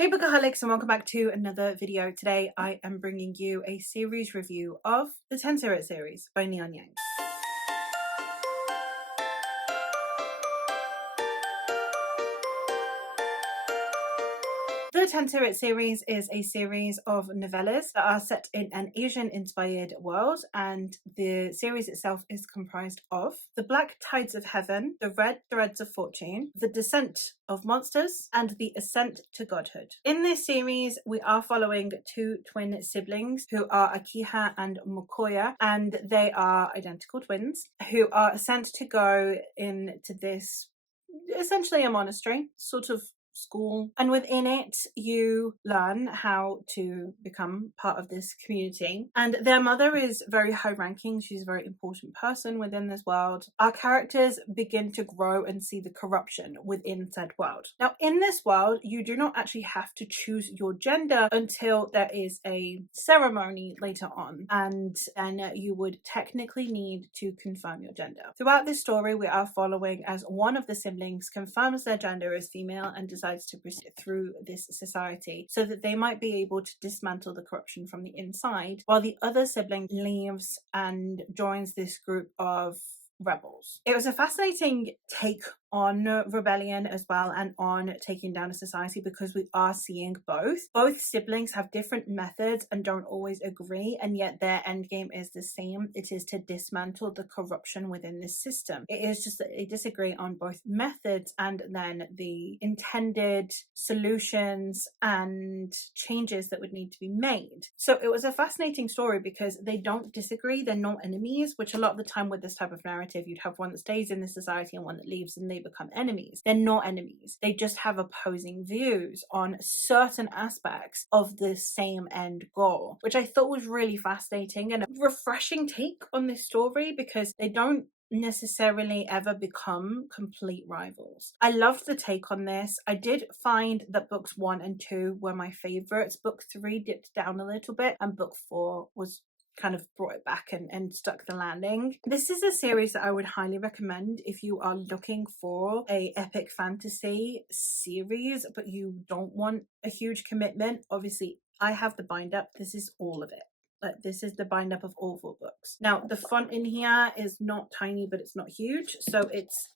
Hey Bookaholics, and welcome back to another video. Today I am bringing you a series review of the Tensorate series by Neon Yang. The Tensorate series is a series of novellas that are set in an Asian-inspired world, and the series itself is comprised of The Black Tides of Heaven, The Red Threads of Fortune, The Descent of Monsters, and The Ascent to Godhood. In this series, we are following two twin siblings who are Akiha and Mokoya, and they are identical twins who are sent to go into this, essentially a monastery, sort of school, and within it you learn how to become part of this community. And their mother is very high ranking, she's a very important person within this world. Our characters begin to grow and see the corruption within said world. Now in this world you do not actually have to choose your gender until there is a ceremony later on, and you would technically need to confirm your gender. Throughout this story we are following as one of the siblings confirms their gender as female and decides to proceed through this society so that they might be able to dismantle the corruption from the inside, while the other sibling leaves and joins this group of rebels. It was a fascinating take on rebellion as well, and on taking down a society, because we are seeing both siblings have different methods and don't always agree, and yet their end game is the same. It is to dismantle the corruption within this system. It is just that they disagree on both methods and then the intended solutions and changes that would need to be made. So it was a fascinating story because they don't disagree, they're not enemies, which a lot of the time with this type of narrative you'd have one that stays in the society and one that leaves, and they become enemies. They're not enemies, they just have opposing views on certain aspects of the same end goal, which I thought was really fascinating and a refreshing take on this story, because they don't necessarily ever become complete rivals. I loved the take on this. I did find that books 1 and 2 were my favorites. Book 3 dipped down a little bit, and book 4 was kind of brought it back and stuck the landing. This is a series that I would highly recommend if you are looking for a epic fantasy series but you don't want a huge commitment. Obviously I have the bind up, this is all of it. This is the bind up of all 4 books. Now the font in here is not tiny, but it's not huge, so it's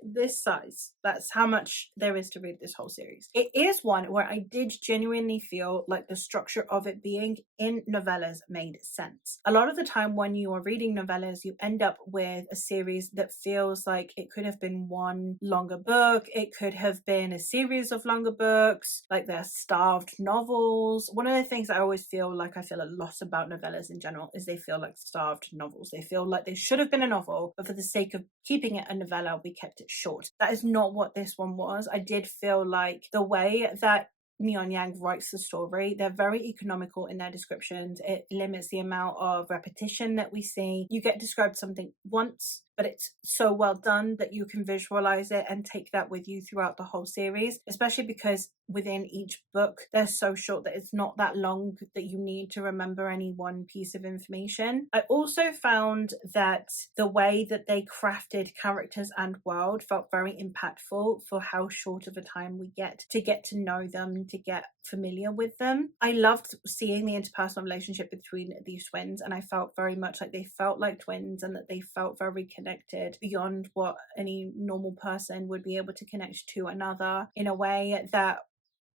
this size. That's how much there is to read this whole series. It is one where I did genuinely feel like the structure of it being in novellas made sense. A lot of the time when you are reading novellas, you end up with a series that feels like it could have been one longer book, it could have been a series of longer books, like they're starved novels. One of the things I always feel like I feel a lot about novellas in general is they feel like starved novels. They feel like they should have been a novel, but for the sake of keeping it a novella, we kept it short. That is not what this one was. I did feel like the way that Neon Yang writes the story, they're very economical in their descriptions. It limits the amount of repetition that we see. You get described something once, but it's so well done that you can visualize it and take that with you throughout the whole series, especially because within each book they're so short that it's not that long that you need to remember any one piece of information. I also found that the way that they crafted characters and world felt very impactful for how short of a time we get to know them, to get familiar with them. I loved seeing the interpersonal relationship between these twins, and I felt very much like they felt like twins and that they felt very connected beyond what any normal person would be able to connect to another, in a way that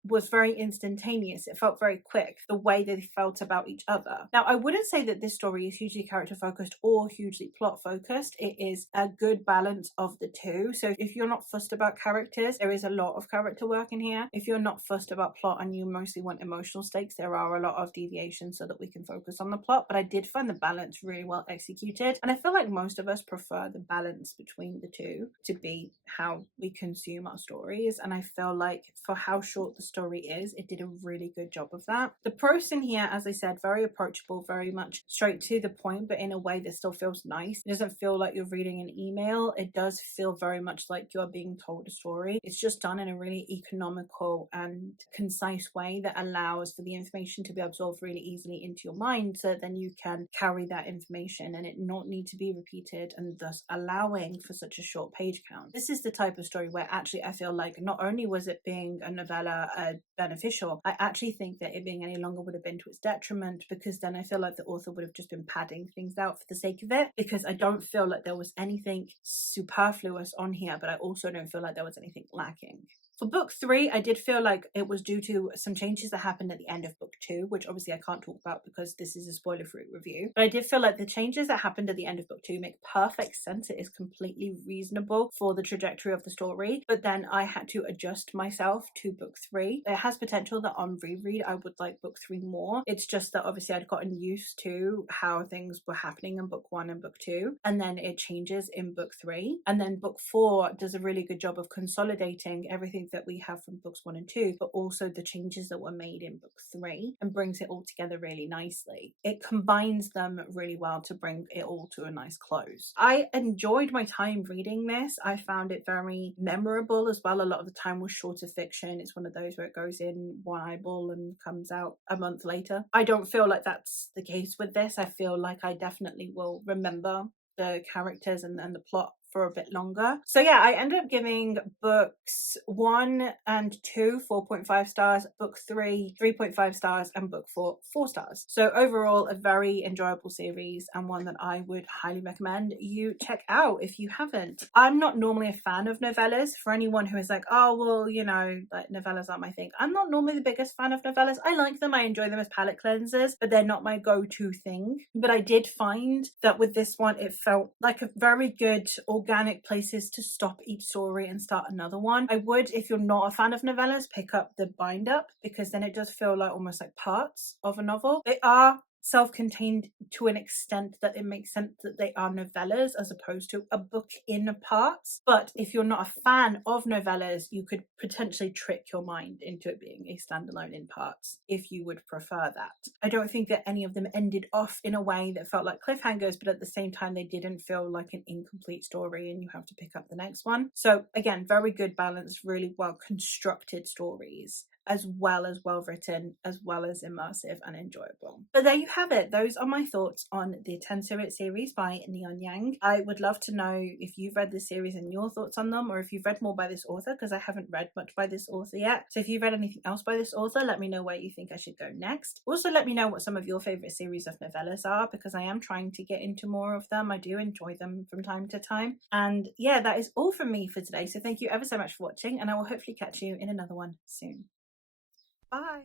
was very instantaneous. It felt very quick, the way they felt about each other. Now, I wouldn't say that this story is hugely character focused or hugely plot focused. It is a good balance of the two. So if you're not fussed about characters, there is a lot of character work in here. If you're not fussed about plot and you mostly want emotional stakes, there are a lot of deviations so that we can focus on the plot. But I did find the balance really well executed, and I feel like most of us prefer the balance between the two to be how we consume our stories, and I feel like for how short the story is, it did a really good job of that. The prose in here, as I said, very approachable, very much straight to the point, but in a way that still feels nice. It doesn't feel like you're reading an email. It does feel very much like you're being told a story. It's just done in a really economical and concise way that allows for the information to be absorbed really easily into your mind, so that then you can carry that information and it not need to be repeated, and thus allowing for such a short page count. This is the type of story where actually I feel like not only was it being a novella, beneficial. I actually think that it being any longer would have been to its detriment, because then I feel like the author would have just been padding things out for the sake of it, because I don't feel like there was anything superfluous on here, but I also don't feel like there was anything lacking. For book 3, I did feel like it was due to some changes that happened at the end of book 2, which obviously I can't talk about because this is a spoiler-free review. But I did feel like the changes that happened at the end of book 2 make perfect sense. It is completely reasonable for the trajectory of the story. But then I had to adjust myself to book 3. It has potential that on reread I would like book 3 more. It's just that obviously I'd gotten used to how things were happening in book 1 and book 2, and then it changes in book 3. And then book 4 does a really good job of consolidating everything that we have from books 1 and 2, but also the changes that were made in book 3, and brings it all together really nicely. It combines them really well to bring it all to a nice close. I enjoyed my time reading this. I found it very memorable as well. A lot of the time was shorter fiction. It's one of those where it goes in one eyeball and comes out a month later. I don't feel like that's the case with this. I feel like I definitely will remember the characters and the plot for a bit longer. So yeah, I ended up giving books 1 and 2 4.5 stars, book 3 3.5 stars, and book 4 4 stars. So overall, a very enjoyable series, and one that I would highly recommend you check out if you haven't. I'm not normally a fan of novellas. For anyone who is like, oh well, you know, like novellas aren't my thing, I'm not normally the biggest fan of novellas. I like them, I enjoy them as palate cleansers, but they're not my go-to thing. But I did find that with this one, it felt like a very good organic places to stop each story and start another one. I would, if you're not a fan of novellas, pick up the bind up, because then it does feel like almost like parts of a novel. They are self-contained to an extent that it makes sense that they are novellas as opposed to a book in parts. But if you're not a fan of novellas, you could potentially trick your mind into it being a standalone in parts if you would prefer that. I don't think that any of them ended off in a way that felt like cliffhangers, but at the same time they didn't feel like an incomplete story and you have to pick up the next one. So again, very good balance, really well constructed stories, as well written, as well as immersive and enjoyable. But there you have it. Those are my thoughts on the Tensorate series by Neon Yang. I would love to know if you've read this series and your thoughts on them, or if you've read more by this author, because I haven't read much by this author yet. So if you've read anything else by this author, let me know where you think I should go next. Also, let me know what some of your favorite series of novellas are, because I am trying to get into more of them. I do enjoy them from time to time. And yeah, that is all from me for today. So thank you ever so much for watching, and I will hopefully catch you in another one soon. Bye.